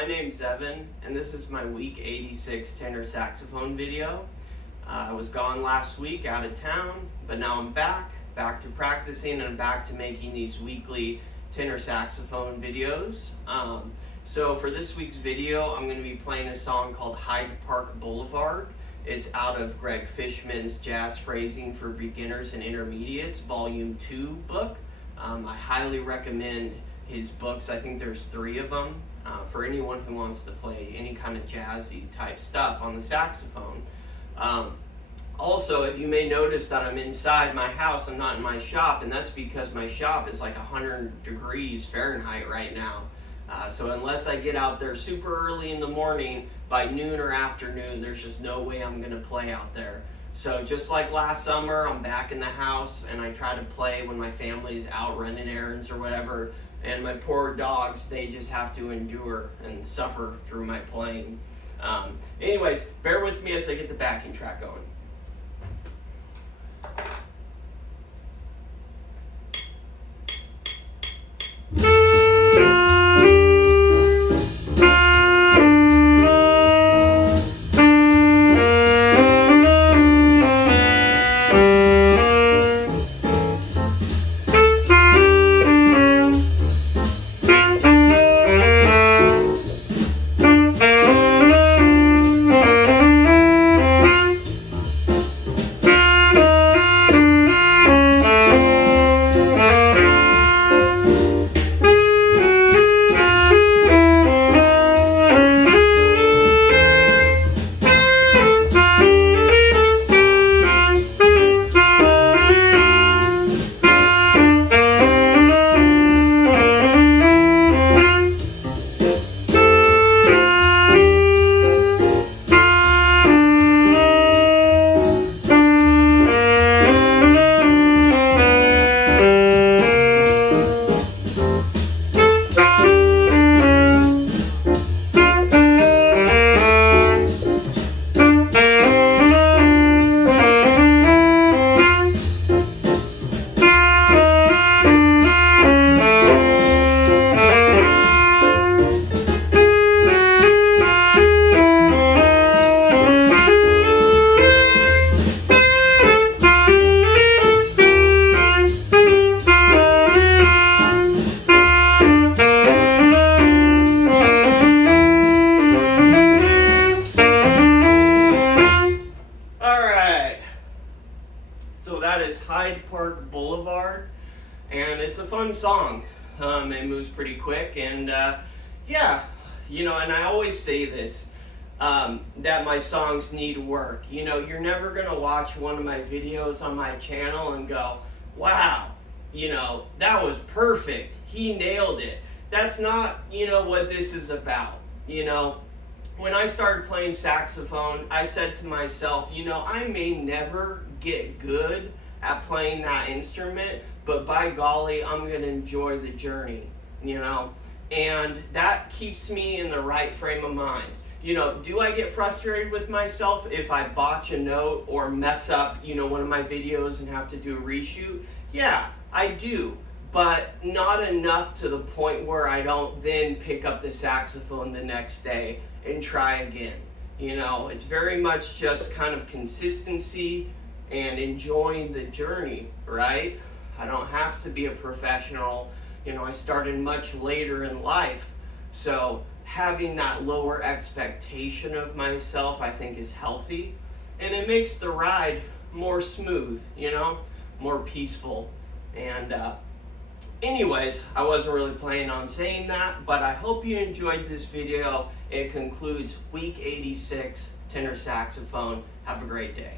my name's Evan, and this is my week 86 tenor saxophone video. I was gone last week out of town, but now I'm back to practicing and back to making these weekly tenor saxophone videos. So for this week's video, I'm going to be playing a song called Hyde Boulevard. It's out of Greg Fishman's Jazz Phrasing for Beginners and Intermediates, Volume 2 book. I highly recommend his books. I think there's 3 of them for anyone who wants to play any kind of jazzy type stuff on the saxophone. Also, you may notice that I'm inside my house, I'm not in my shop, and that's because my shop is like 100 degrees Fahrenheit right now. So unless I get out there super early in the morning, by noon or afternoon, there's just no way I'm gonna play out there. So just like last summer, I'm back in the house and I try to play when my family's out running errands or whatever, and my poor dogs, they just have to endure and suffer through my playing. Anyways, bear with me as I get the backing track going. So that is Hyde Park Boulevard, and it's a fun song. It moves pretty quick, and yeah, you know, and I always say this, that my songs need work. You know, you're never gonna watch one of my videos on my channel and go, wow, you know, that was perfect, he nailed it. That's not, you know, what this is about. You know, when I started playing saxophone, I said to myself, you know, I may never get good at playing that instrument, but by golly, I'm gonna enjoy the journey, you know? And that keeps me in the right frame of mind. You know, do I get frustrated with myself if I botch a note or mess up, you know, one of my videos and have to do a reshoot? Yeah, I do, but not enough to the point where I don't then pick up the saxophone the next day and try again. You know, it's very much just kind of consistency and enjoying the journey, right? I don't have to be a professional. You know, I started much later in life, so having that lower expectation of myself, I think, is healthy, and it makes the ride more smooth, you know, more peaceful. And anyways, I wasn't really planning on saying that, but I hope you enjoyed this video. It concludes week 86 tenor saxophone. Have a great day.